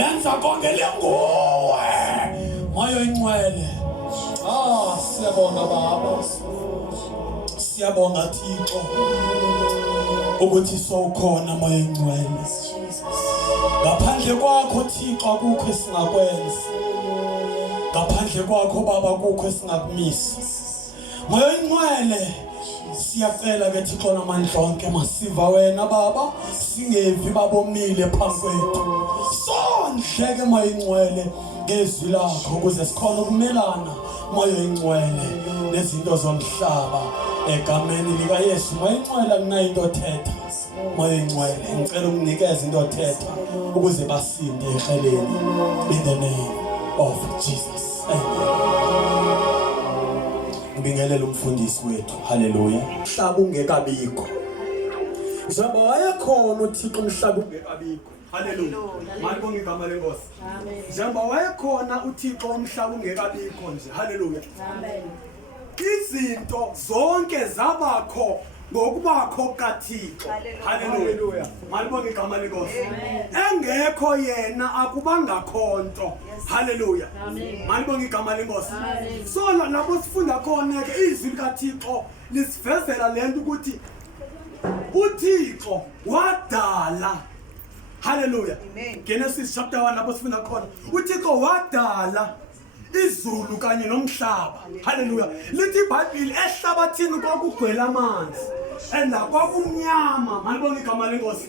lenza konke lenguwe moya oyincwele. Siyabonga Baba, siyabonga Thixo ukuthi sowukhona moya oyincwele. Ngaphandle kwakho Thixo akukho esingakwenza, ngaphandle kwakho Baba akukho esingakumisa. Moya oyincwele siyacela ke Thixo namandla onke masiva wena Baba, singevi babomile phambi kwethu. Sondleke moya oyincwele ngezwi lakho ukuze sikhona ukumelana moya oyincwele nezinto zomhlaba egameni lika Yesu. Moya oyincwele akunayo into othetha, moya oyincwele ngicela ukunikeza into othetha ukuze basinde eheleni in the name of Jesus. Amen. Ngibingelela umfundisi wethu. Haleluya. Umhlaba ungekabikho, njengoba wayekhona uThixo umhlaba ungekabikho. Haleluya. Malibonga igama lenkosi. Amen. Njengoba wayekhona uThixo umhlaba ungekabikho nje. Haleluya. Amen. Izinto zonke zabakho ngokubakho kaThixo. Haleluya. Malibonga igama lenkosi. Engekho yena akubanga khonto. Haleluya. Malibonga igama lenkosi. So lapho sifunda khona ke izwi likaThixo lisivezela lento ukuthi uThixo wadala. Haleluya. Genesis chapter 1 lapho sifunda khona uThixo wadala izulu kanye nomhlaba. Haleluya. Lithi iBhayibheli ehlabathini kwakugcwele amanzi kwakumnyama. Malibonga igama lenkosi.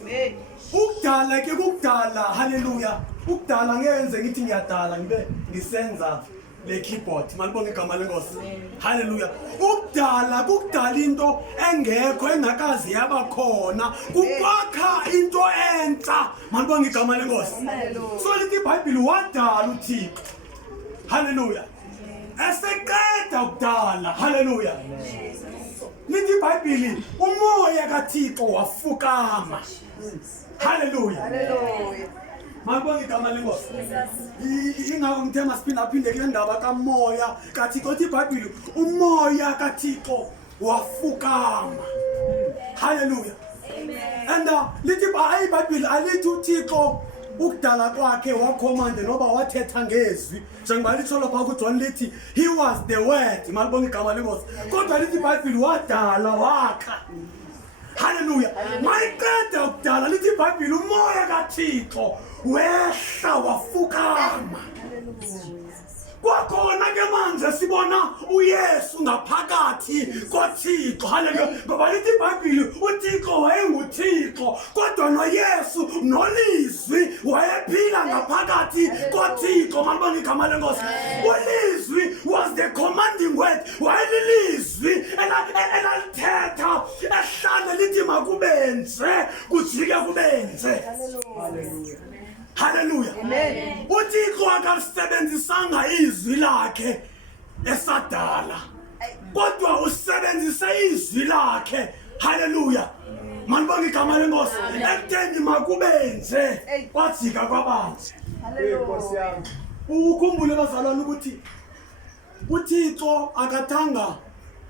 Ukudala ke kukudala. Haleluya. Ukudala ngenze ngithi ngiyadala ngibe ngisenza le keyboard. Malibonga igama lenkosi. Haleluya. Ukudala kukudala into engekho engakazi yaba khona, kukwakha into entsha. Malibonga igama lenkosi. So lithi iBhayibheli wadala uThixo. Haleluya. Eseqeda ukudala. Haleluya. Lithi iBhayibheli umoya kaThixo wafukama. Haleluya. Haleluya. Malibonga igama lenkosi. Ingakho ngithe masiphinda phinde kule ndaba kamoya kaThixo. Lithi iBhayibheli umoya kaThixo wafukama. Haleluya. And lithi iBhayibheli alithi uThixo ukudala kwakhe wakhomanda noba wathetha ngezwi, njengoba litsho lapha kuJohn lithi he was the word. Malibonga igama lenkosi. Kodwa lithi iBhayibheli wadala wakha. Haleluya. Mayiqeda ukudala lithi iBhayibheli umoya kaThixo wehla wafukama. Kwakhona ke manje sibona uYesu ngaphakathi koThixo. Haleluya. Ngoba lithi iBhayibheli uThixo wayenguThixo, kodwa noYesu nolizwi wayephila ngaphakathi koThixo. Malibonga igama lenkosi. Ulizwi was the commanding word. Wayelilizwi elalithetha ehlale lithi makubenze kujike kubenze. Haleluya. Haleluya. Amen. uThixo akasebenzisanga izwi lakhe esadala, kodwa usebenzise izwi lakhe. Haleluya. Malibonga igama lenkosi. Ekutheni makubenze kwajika kwabanzi. Haleluya. Ukhumbule bazalwane ukuthi uThixo akathanga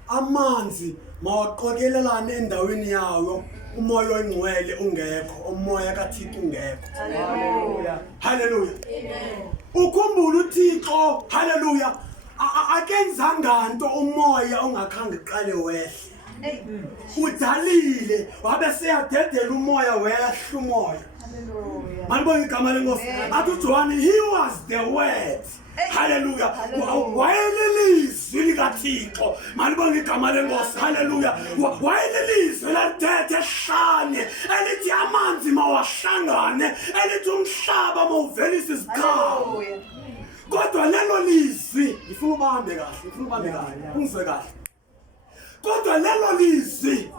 amanzi mawaqokelelane endaweni yawo. Umoya oyincwele ungekho, umoya kaThixo ungekho. Haleluya. Haleluya. Amen. Ukhumbula uThixo. Haleluya. Akenzanga nto umoya ongakhange uqale wehle. Udalile wabe seyadedela umoya wehla umoya. Haleluya. Malibonga igama lenkosi. Athi uJohn he was the word. Haleluya. Wayelilizwi likaThixo. Malibonga igama lenkosi. Haleluya. Wayelilizwi lalithethe ehlane elithi amanzi mawahlangane, elithi umhlaba mawuvelise iziqhamo. Kodwa lelo lizwi ngifuna ubambe kahle, ungizwe kahle. Kodwa lelo lizwi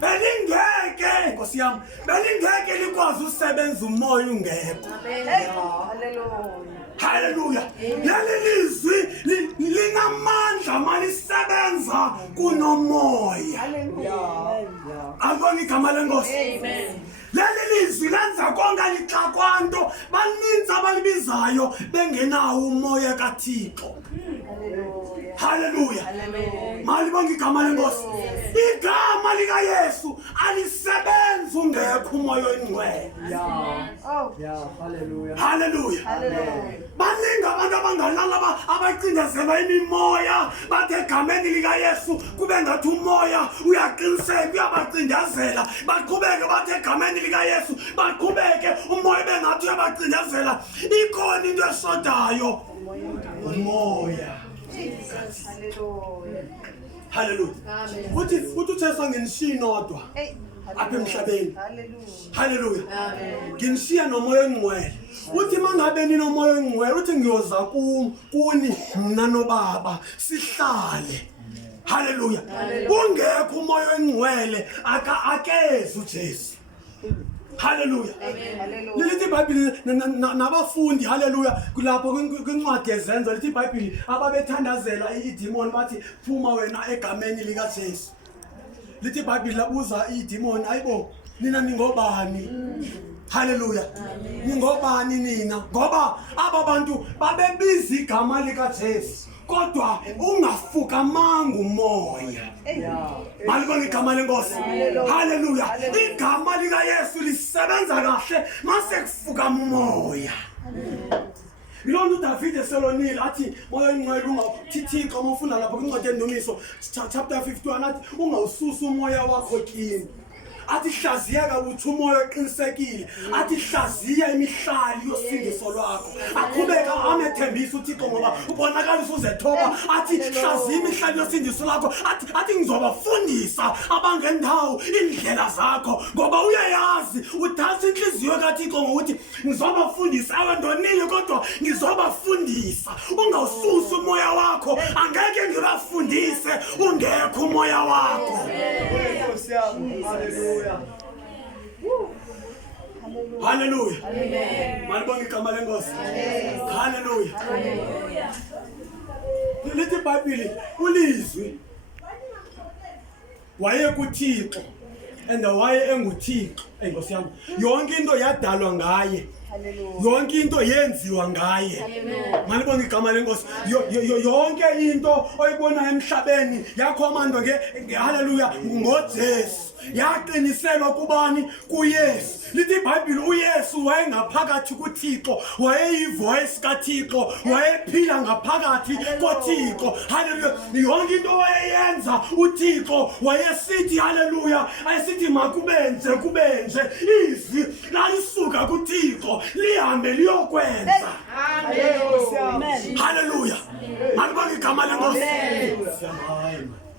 belingeke, Nkosi yami, belingeke likwazi usebenza umoya ungekho. Haleluya. Haleluya. Leli lizwi linamandla malisebenza kunomoya. Haleluya. Akubonga igama lenkosi. Amen. Leli lizwi lenza konke lixakwanto baninzi abalibizayo bengenawo umoya kaThixo. Haleluya. Hallelujah. Mali bonke igama lenkosi. Igama lika Yesu alisebenzi ungekho umoya oyingcwele. Hallelujah. Hallelujah. Baningi abantu abangalala abacindezela imimoya bathe egameni lika Yesu kube ngathi umoya uyaqiniseka uyabacindezela baqhubeke bathe egameni lika Yesu baqhubeke umoya bengathi uyabacindezela ikhona into esodayo umoya. Hallelujah. Uthi uthesa ngenishini odwa apha emhlabeni. Hallelujah. Nginishiya nomoya oyingcwele. Uthi mangabe ninomoya oyingcwele uthi ngiyoza kuni mina nobaba sihlale. Hallelujah. Ungekho umoya oyingcwele akezi uJesu. Hallelujah. Lithi iBhayibheli nabafundi hallelujah kulapho kwincwadi yezenzo lithi iBhayibheli ababethandazela idemon bathi phuma wena egameni lika Jesu. Lithi iBhayibheli labuza idemon ayibo nina ningobani? Hallelujah. Ningobani nina? Ngoba aba bantu babebiza igama lika Jesu kodwa ungafukamanga umoya. Malibonga igama lenkosi. Hallelujah. Igama lika Yesu lisebenza kahle mase kufukama umoya. Yilona uDavid eselonile athi moya oyingcwele ungathithika uma ufunda lapho kwincwadi yeNdumiso chapter 51 athi ungawususa umoya wakho kini. Athi hlaziyeka ukuthi umoya oqinisekile athi hlaziya imihlali yosindiso lwakho aqhubeka amethembisa uThixo ngoba ubonakalisa uzethoba athi hlaziya imihlali yosindiso lwakho athi ngizobafundisa abangendawo indlela zakho ngoba uyayazi uthatha inhliziyo kaThixo ngokuthi ngizobafundisa abantwanile kodwa ngizobafundisa ungawususa umoya wakho angeke ngibafundise ungekho umoya wakho. Hallelujah. Malibonga igama lenkosi. Hallelujah. Lithi iBhayibheli ulizwi waye kuThixo and waye enguThixo. Enkosi yami yonke into yadalwa ngaye. Yonke into yenziwa ngaye. Malibonga igama lenkosi. Yonke into oyibona emhlabeni yakhomandwa hallelujah ngoJesu. Yaqiniselwa kubani? KuYesu. Lithi iBhayibheli uYesu wayengaphakathi kuThixo, wayeyivoice kaThixo, wayephila ngaphakathi koThixo. Hallelujah. Yonke into wayeyenza uThixo wayesithi hallelujah, ayesithi makubenze kubenze. Izwi lalisuka kuThixo lihambe liyokwenza. Amen. Hallelujah. Malibonga igama lenkosi.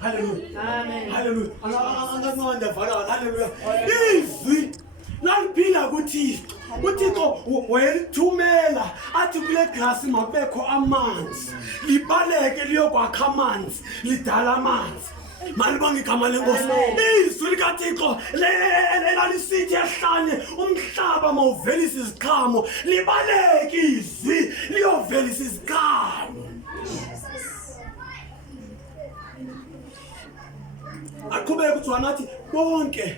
Hallelujah. Amen. Hallelujah. Hallelujah. Izwi laliphila kuThixo. uThixo wayelithumela athi kule glasi mabekho amanzi libaleke liyokwakha amanzi lidala amanzi. Malibonga igama lenkosi. Izwi likaThixo lelisithi ehlane umhlaba mawuvelisa iziqhamo libaleke izwi liyovelisa iziqhamo. Aqhubeka uJohn athi bonke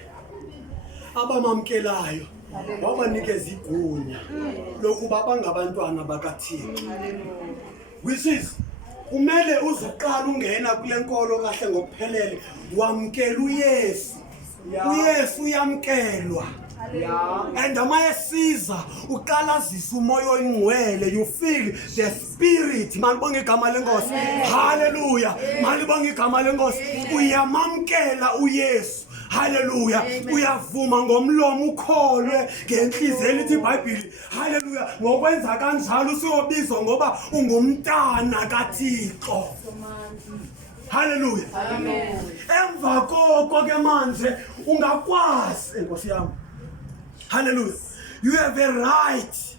abamamkelayo wabanikeza igunya lokuba bangabantwana bakaThixo. Which is kumele uzuqala ungena kule nkolo kahle ngokuphelele wamkela uYesu. uYesu uyamkelwa. And amayesiza uqalazisa umoya oyingcwele, you feel the spirit. Malibonga igama lenkosi. Hallelujah. Malibonga igama lenkosi. Uyamamkela uYesu. Hallelujah. Uyavuma ngomlomo ukholwe ngenhliziyo elithi iBhayibheli. Hallelujah. Ngokwenza kanjalo usiyobizwa ngoba ungumntana kaThixo. Hallelujah. Amen. Emva koko ke manje ungakwazi enkosi yami. Hallelujah. You have a right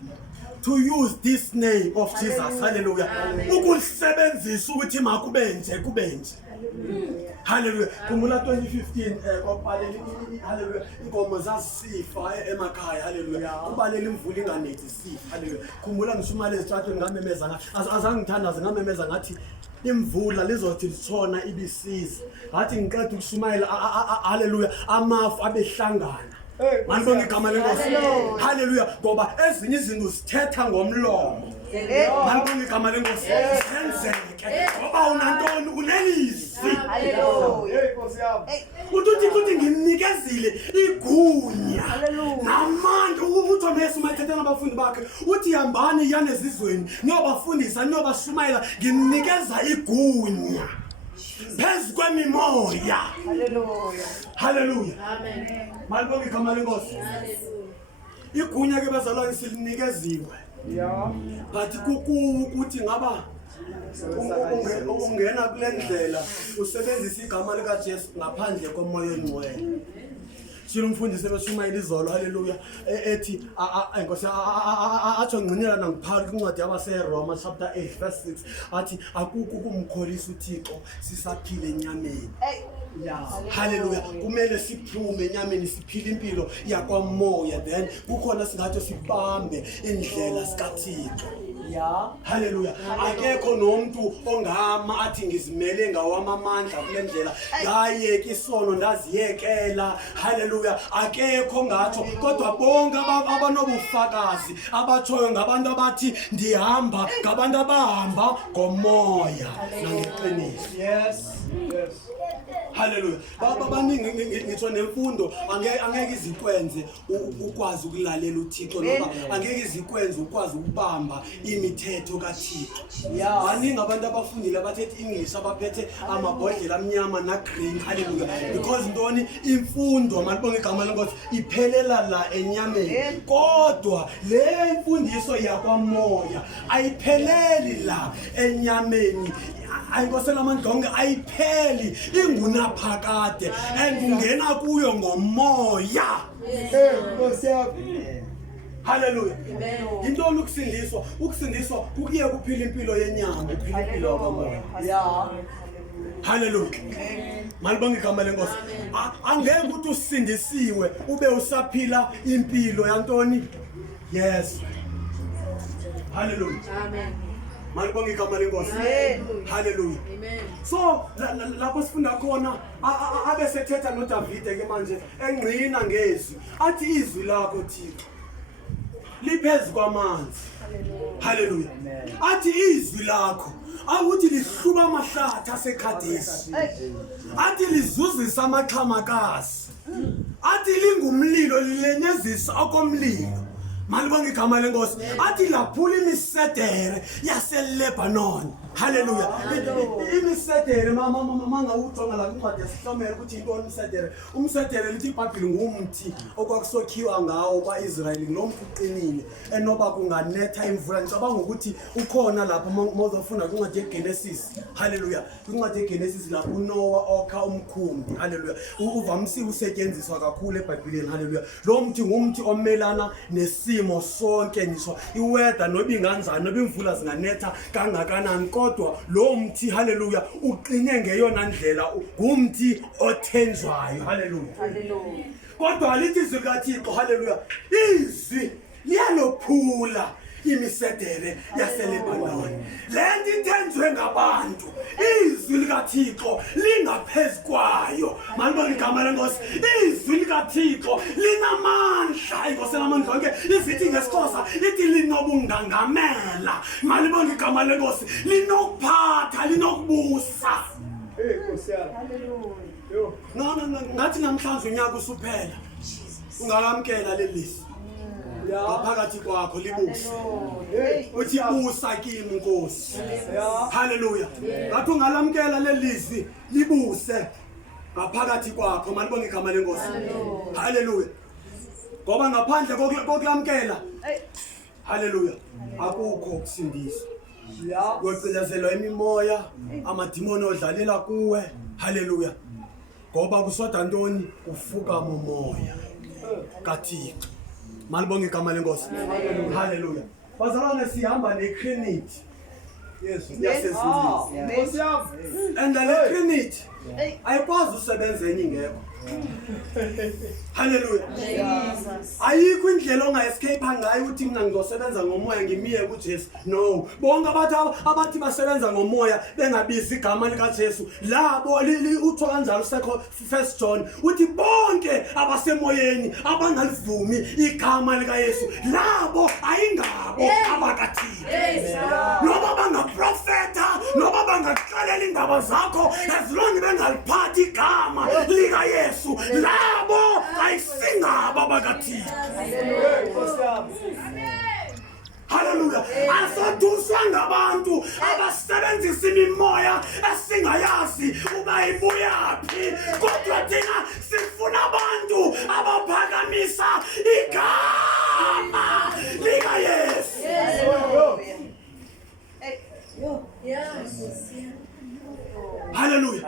to use this name of Jesus. Hallelujah. Ukusebenzisa ukuthi makubenze kubenze. Hallelujah. Kumula 2015 kwabalela hallelujah inkomo zasifa emakhaya. Hallelujah. Kubalela imvula inganethi sifa. Hallelujah. Kumula ngisumale esitratweni ngamemeza ngathi azangithandaza ngamemeza ngathi imvula lizothi litshona ibisiza. Ngathi ngiqeda ukushumayela hallelujah amafu abehlangana. Malibonge igama lenkosi. Hallelujah. Ngoba ezinye izinto sithetha ngomlomo. Malibonge igama lenkosi. Senzeke. Ngoba unantoni unelizwi. Hallelujah. Uthi ngimnikezile igunya. Namandla ukuthi omese umathethe nabafundi bakhe. Uthi hambani yana ezizweni niyobafundisa niyobashumayela ngimnikeza igunya. Phezu kwemimoya. Hallelujah. Amen. Malibonge igama lenkosi. Igunya ke bazalwane silinikeziwe. But ukuthi ngaba ungena kule ndlela usebenzisa igama lika Jesu ngaphandle komoya oyincwele. Shilo umfundisi beshumayela izolo haleluya ethi enkosi atsho ngcinela nangiphakathi kwincwadi yabaseRoma chapter 8 verse 6 athi akukho kumkholisa uThixo sisaphile enyameni. Hallelujah. Kumele siphume enyameni siphile impilo yakwamoya then kukhona singathi sibambe indlela sikaThixo. Hallelujah. Akekho nomuntu ongama athi ngizimele ngawamamandla kule ndlela ngayeke isono ndaziyekela. Hallelujah. Akekho ngatsho kodwa bonke abanobufakazi abatshoyo ngabantu abathi ndihamba ngabantu abahamba ngomoya nangeqiniso. Yes. Hallelujah. Baba baningi ngitsho nemfundo angeke izikwenze ukwazi ukulalela uThixo noma angeke izikwenze ukwazi ukubamba imithetho kaThixo. Baningi abantu abafundile abathethe English abaphethe amabhodlela amnyama na green. Hallelujah. Because ntoni imfundo malibonge igama lenkosi iphelela la enyameni. Kodwa le imfundiso yakwamoya ayipheleli la enyameni. Ayikosela amandla onke ayipheli ingunaphakade engungena kuyo ngomoya. Hallelujah. Intoni ukusindiswa? Ukusindiswa kukuye kuphila impilo yenyama, kuphila impilo yakwamoya. Hallelujah. Malibonge igama lenkosi. Angeke ukuthi usindisiwe ube usaphila impilo yantoni? Yes. Hallelujah. Amen. Malibonge igama lenkosi. Hallelujah. Amen. So lapho sifunda khona abe sethetha noDavide ke manje engqina ngezwi athi izwi lakho Thixo liphezulu kwamanzi. Hallelujah. Athi izwi lakho awuthi lihluba amahlathi aseKhadesi. Athi lizuzisa amaqhamakazi. Athi lingumlilo lilenyezisa okomlilo. Malibonge igama lenkosi. Athi laphula imisedere yaseLebanon. Hallelujah. Imisedere manga ujonga la incwadi yesihlomelo ukuthi intoni imisedere. Umsedere lithi iBhayibheli ngumthi okwakusokhiwa ngawo kwaIsrayeli ngomthi uqinile enoba kunganetha imvula. Ngicabanga ukuthi ukhona lapha mawuzofunda kwincwadi yeGenesis. Hallelujah. Kwincwadi yeGenesis lapho uNoah okha umkhumbi. Hallelujah. Uvamisiwe usetshenziswa kakhulu eBhayibhelini. Hallelujah. Lo mthi ngumthi omelana nesimo sonke ngisho iweather noba inganjani noba imvula zinganetha kangakanani kodwa lo mthi hallelujah uqine ngeyona ndlela ngumthi othenjwayo. Hallelujah. Hallelujah. Kodwa alithi izwi kaThixo hallelujah izwi liyalophula imisedere yaseLebanon. Lento ithenjwe ngabantu izwi likaThixo lingaphezulu kwayo. Malibonge igama lenkosi. Izwi likaThixo linamandla. Inkosi lamandla onke izithi ngeSixhosa lithi linobungangamela. Malibonge igama lenkosi. Linokuphatha linokubusa. Nkosi yami. Hallelujah. Ngathi namhlanje unyaka usuphela. Ungalamkela lelizwi. Ngaphakathi kwakho libuse. Uthi busa kimi Nkosi. Hallelujah. Ngathi ungalamkela lelizwi libuse ngaphakathi kwakho. Malibonge igama lenkosi. Hallelujah. Ngoba ngaphandle kokulamkela hallelujah akukho ukusindiswa. Uyocelazelwa imimoya amadimoni odlalela kuwe. Hallelujah. Ngoba kusoda ntoni ufuka momoya kaThixo. Malibonge igama lenkosi. Hallelujah. Bazalwane sihamba neCrinity. And the Trinity ayikwazi usebenza enye ingekho. Hallelujah. Ayikho indlela ongaescape ngayo uthi mina ngizosebenza ngomoya ngimiye kuJesu. No. Bonke abathi basebenza ngomoya bengabizi igama lika Jesu. Labo utho kanjalo sekho 1 John uthi bonke abasemoyeni abangalivumi igama lika Yesu. Labo ayingabo abakathini. Noba bangaprofeta, noba bangaxelela indaba zakho, as long bengaliphathi igama lika Yesu. Labo ayisingabo abakathini. Hallelujah. Asoduswa ngabantu abasebenzisa imimoya esingayazi uba ibuyaphi. Kodwa thina sifuna abantu abaphakamisa igama lika Yesu. Hallelujah.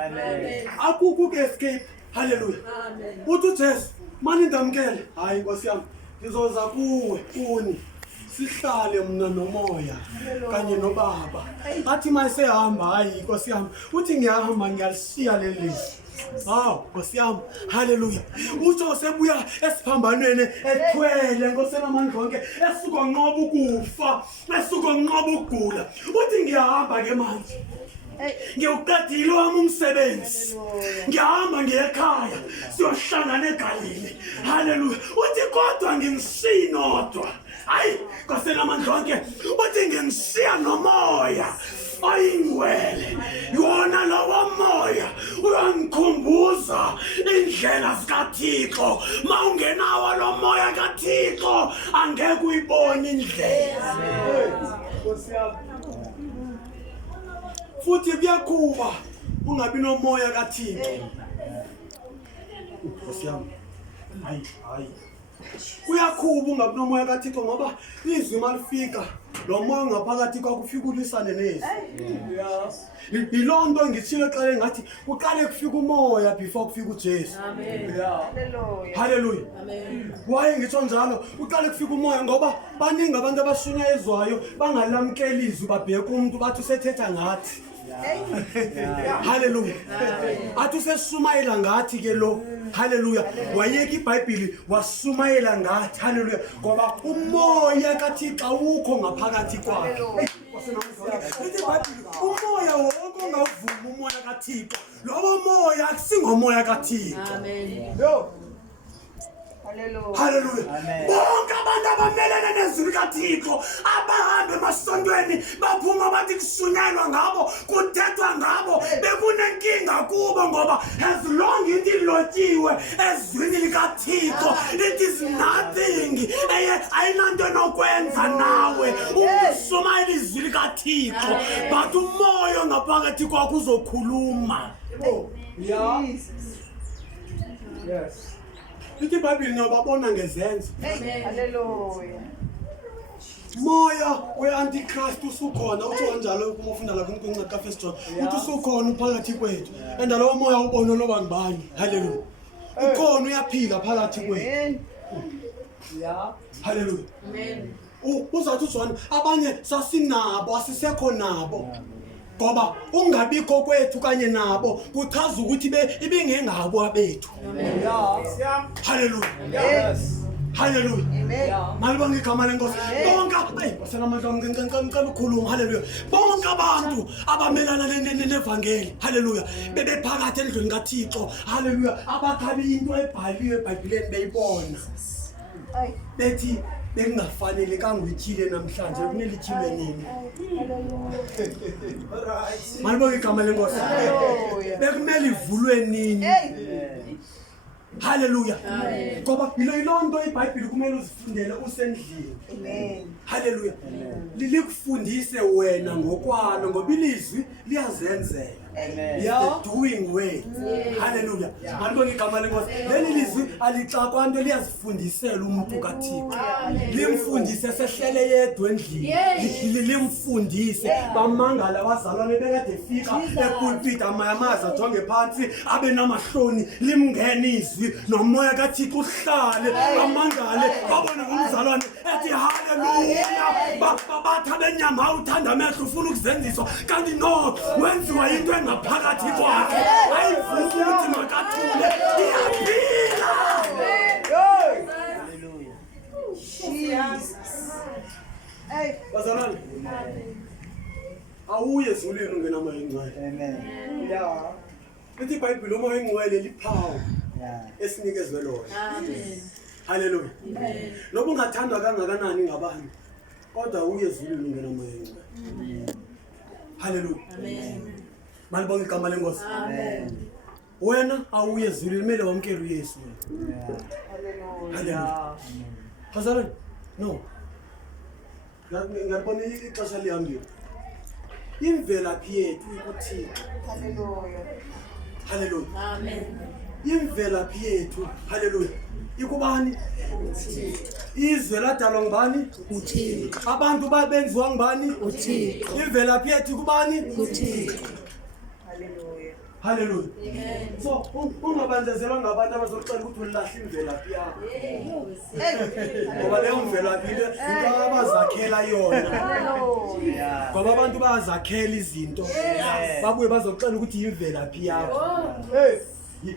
Akukho escape. Hallelujah. Uthi uJesu manje ndamkele. Hayi Nkosi yami. Ngizoza kuwe kuni. Sihlale mna nomoya kanye nobaba. Athi mayisehamba hayi Nkosi yami. Uthi ngiyahamba ngiyalishiya leli. Nkosi yami. Hallelujah. Uthi sebuya esiphambanweni ethwele Nkosi namandla onke esuka nqoba ukufa, esuka nqoba ukugula. Uthi ngiyahamba ke manje. Ngiyuqedile wami umsebenzi. Ngiyahamba ngiyekhaya siyohlangana eGalile. Hallelujah. Uthi kodwa nginsinodwa. Hayi Nkosi namandla onke uthi ngingishiya nomoya oyincwele. Yona lawa moya uyangikhumbuza indlela zikaThixo. Mawungenawo lo moya kaThixo angeke uyibone indlela. Nkosi yami. Futhi kuyakhuba ungabi nomoya kaThixo. Nkosi yami. Hayi. Kuyakhuba ungabi nomoya kaThixo ngoba izwi malifika lo moya ngaphakathi kwakufika ulisane nezwi. Ilonto ngithile xele ngathi uqale kufika umoya before kufika uJesu. Hallelujah. Why ngitsho njalo uqale kufika umoya ngoba baningi abantu abashunyayezwayo bangalamkela izwi babheka umuntu bathi usethetha ngathi. Hallelujah. Athi useshumayela ngathi ke lo. Hallelujah. Wayeka iBhayibheli wasumayela ngathi. Hallelujah. Ngoba umoya kaThixo ukho ngaphakathi kwakhe. Umoya wonke ongavuma umoya kaThixo. Lowo moya akusingomoya kaThixo. Amen. Hallelujah. Bonke abantu abamelene nezwi likaThixo abahamba emasontweni baphuma bathi kushunyayelwa ngabo kuthethwa ngabo bekunenkinga kubo ngoba as long into ilotshiwe ezwini likaThixo it is nothing. Ayinanto nokwenza nawe ukushumayela izwi likaThixo but umoya ngaphakathi kwakho uzokhuluma. Yes. Ithi iBhayibheli nobabona ngezenzo. Hallelujah. Moya we-Antichrist usukhona uthi kanjalo uma ufunda la kwincwadi ka1 John. Uthi usukhona phakathi kwethu. And lowo moya ubona noba ngibani. Hallelujah. Ukhona uyaphila phakathi kwethu. Hallelujah. Amen. Uzathi uJohn abanye sasinabo asisekho nabo. Ngoba ungabikho kwethu kanye nabo kuchaza ukuthi ibingengabo abethu. Hallelujah. Yes. Hallelujah. Amen. Malibonga igama lenkosi. Bonke basenamandla ngicela ukukhuluma. Hallelujah. Bonke abantu abamelana nevangeli. Hallelujah. Bebephakathi endlini kaThixo. Hallelujah. Abakhabi into ebhaliwe eBhayibhelini beyibona. Bethi bengafanele kangwithile namhlanje kumele ithile nini. Malibonga igama lenkosi. Bekumele ivulwe nini. Hallelujah. Ngoba ilonto iBhayibheli kumele uzifundele usendlini. Amen. Hallelujah. Likufundise wena ngokwalo ngoba ilizwi liyazenzela. Amen. The doing way. Hallelujah. Malibonga igama lenkosi. Leli lizwi alixakwanto liyazifundisela umuntu kaThixo. Limfundise sehlele yedwa endlini. Limfundise bamangala abazalwane bekade fika epulpit amayamaza jonge phansi abe namahloni limngene izwi nomoya kaThixo uhlale bamangale babone umzalwane ethi hallelujah abatha benyama uthanda amehlo ufuna ukuzenziswa kanti no wenziwa into engaphakathi kwakhe ayivumi ukuthi makathule iyaphila. Bazalwane, awuye ezulwini ungena moya engcwele. Lithi iBhayibheli umoya engcwele liphawu esinikezwe lona. Haleluya. Noba ungathandwa kangakanani ngabantu kodwa awuye ezulwini ungena moya engcwele. Haleluya. Malibonge igama lenkosi. Wena awuye ezulwini kumele wamkele uYesu. Haleluya. Bazalwane, no. Ngiyabona ixesha lihambile. Imvelaphi yethu ikuThixo. Haleluya. Haleluya. Amen. Imvelaphi yethu, haleluya, ikubani? uThixo. Izwe ladalwa ngubani? uThixo. Abantu babenziwa ngubani? uThixo. Imvelaphi yethu ikubani? uThixo. Haleluya. Haleluya. So ungabandezelwa ngabantu abazocela ukuthi ulilahle imvelaphi yakho. Ngoba leyo mvelaphi into abazakhela yona. Ngoba abantu bazakhela izinto babuye bazocela ukuthi imvelaphi yakho.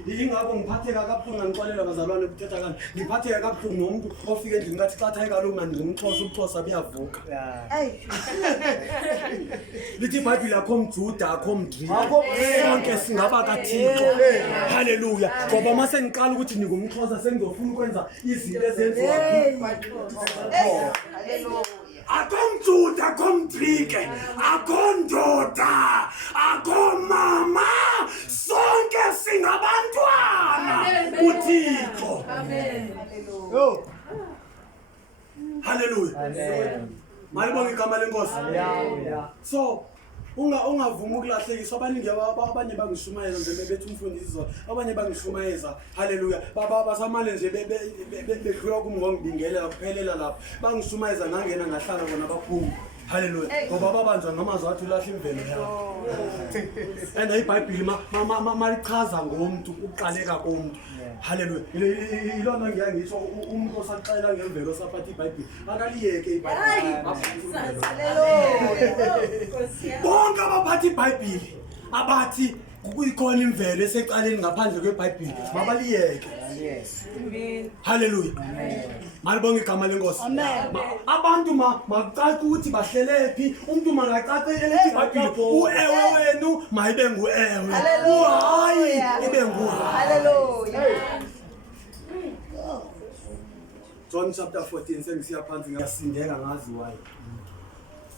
Ingakho ngiphatheka kabuhlungu ngixolela bazalwane ukuthetha kanti ngiphatheka kabuhlungu ngomuntu ofika endlini ngathi xatha ekaloku manje ngumXhosa uXhosa buyavuka. Lithi iBhayibheli akho mJuda akho mDriki sonke singaba kaThixo. Haleluya. Ngoba mase ngiqala ukuthi ningumXhosa sengizofuna ukwenza izinto ezenziwa haleluya. Akho mJuda akho mDriki akho ndoda akho mama sonke singabantwana uThixo. Amen. Haleluya. Amen. Malibonge igama lenkosi. So ungavumi ukulahlekiswa. Abanye bangishumayeza nje bethi umfundisi zona, abanye bangishumayeza. Haleluya. Basamale nje bedlula kimi ngongibingelela kuphelela lapho. Bangishumayeza ngangena ngahlala bona baphuma. Haleluya. Ngoba babanjwa ngamazwi athi ulahle imvelo yakho. And iBhayibheli malichaza ngomuntu uqaleka komuntu. Haleluya. Ilona ngiyangisho umuntu osaxela ngemvelo saphatha iBhayibheli akaliyeke iBhayibheli. Haleluya. Bonke abaphatha iBhayibheli abathi kuyikhona imvelo eseqaleni ngaphandle kweBhayibheli mabaliyeke. Amen. Haleluya. Malibonge igama lenkosi. Abantu macaca ukuthi bahlelephi. Umuntu makacace elithi iBhayibheli uewe wenu mayibe nguewe. Uhayi ibe nguhayi. Haleluya. John chapter 14 sengisiya phansi ngiyasindeka ngazi why.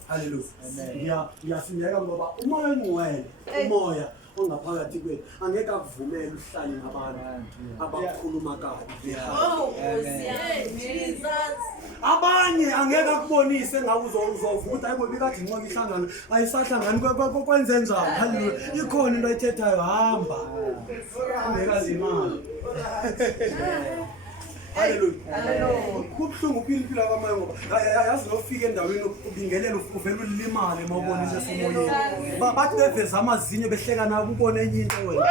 Haleluya. Ngiyasindeka ngoba umoya engcwele, umoya ongaphakathi kwethu angeke akuvumele uhlale nabantu abakhuluma kabi. Abanye angeke akubonise ngabe uzovuka hayibo bikathi nqoka ihlangano ayisahlangani kwenze njani. Haleluya. Ikhona into ayithethayo hamba. Angeka zimali. Haleluya. Kubuhlungu uphila kwamoya ngoba yazi lofika endaweni ubingelela uvela ulimale mawubonise semoyeni. Bathi beveza amazinyo behleka nabo ubone enye into wena.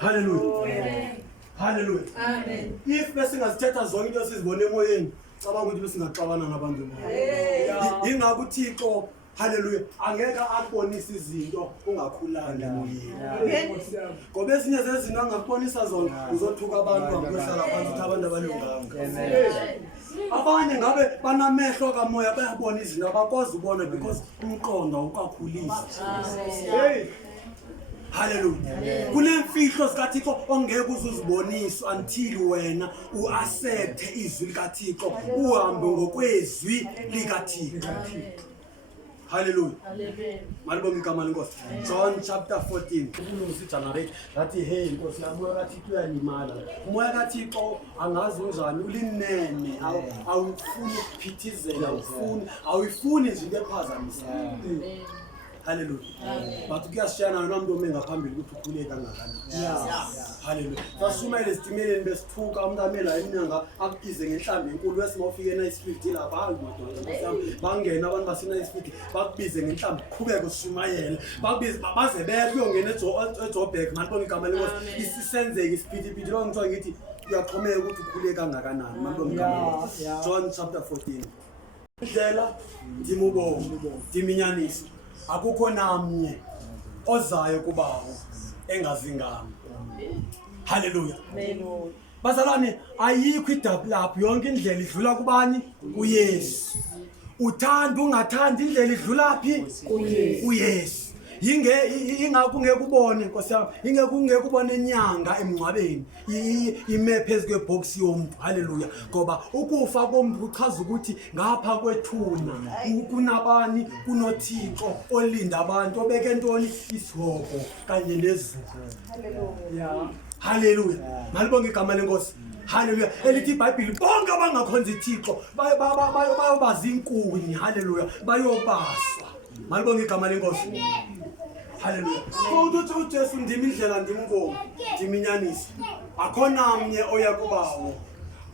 Haleluya. Haleluya. Amen. If besingazithetha zonke into sizibone emoyeni cabanga ukuthi besingaxabana nabantu emoyeni. Ingakho uThixo haleluya angeke akubonise izinto ungakhulanga emoyeni. Ngoba ezinye zezinto angakubonisa zona uzothuka abantu abahlala phansi ukuthi abantu abalunganga. Abanye ngabe banamehlo kamoya bayabona izinto abakwazi ubona because umqondo awukakhulisi. Haleluya. Kunemfihlo sikaThixo ongeke uzuzibonisa until wena uaccept izwi likaThixo uhambe ngokwezwi likaThixo. Hallelujah. Malibonge igama lenkosi. John chapter 14. Umlungu generate ngathi hey inkosi yabuya kaThixo uyalimala. Umoya kaThixo angazi unjani ulinene awufuni ukuphithizela awufuni nje into ephazamisayo. Hallelujah. But kuyashiyana nomuntu ome ngaphambili ukuthi ukhule kangakanani. Hallelujah. Sashumayela esitimeleni besithuka umuntu amela iminyanga akubize ngenhlambi enkulu bese mawufike na-speed lapha hayi madoda bangena abantu basina i-speed bakubize ngenhlambi qhubeka ushumayela bakubize baze beye kuyongena eJoburg malibona igama lenkosi isisenzeke isiphithi lo ngithiwa ngithi uyaxhomeka ukuthi ukhule kangakanani malibonke igama. John chapter 14. Indlela ndimubonga ndiminyanisa akukho namnye ozayo kubawo engazingami. Hallelujah. Bazalwane, ayikho idabulapho, yonke indlela idlula kubani? kuYesu. Uthanda ungathanda indlela idlula phi? kuYesu. Ingakho ungeke ubone Nkosi yami, ungeke ubone inyanga emngcwabeni ime phezu kwebox yomuntu. Haleluya. Ngoba ukufa komuntu kuchaza ukuthi ngapha kwethuna kunabani? KunoThixo olinda abantu, obeke ntoni? Isihoko kanye nezulu. Haleluya. Haleluya. Malibonke igama lenkosi. Haleluya. Elithi iBhayibheli bonke abangakhonza iThixo bayobaza inkuni. Haleluya. Bayobaswa. Malibonke igama lenkosi. Haleluya. Uthi uJesu ndimi indlela ndimubonga ndiminyanisa akhona mnye oya kubawo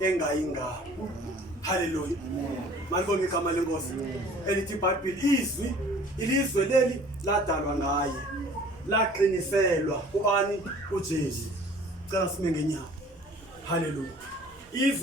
engayingami. Haleluya. Malibonke igama lenkosi. Elithi iBhayibheli izwi ilizwe leli ladalwa ngaye laqiniselwa kubani? kuJesu. Cela sime ngenyawo. Haleluya.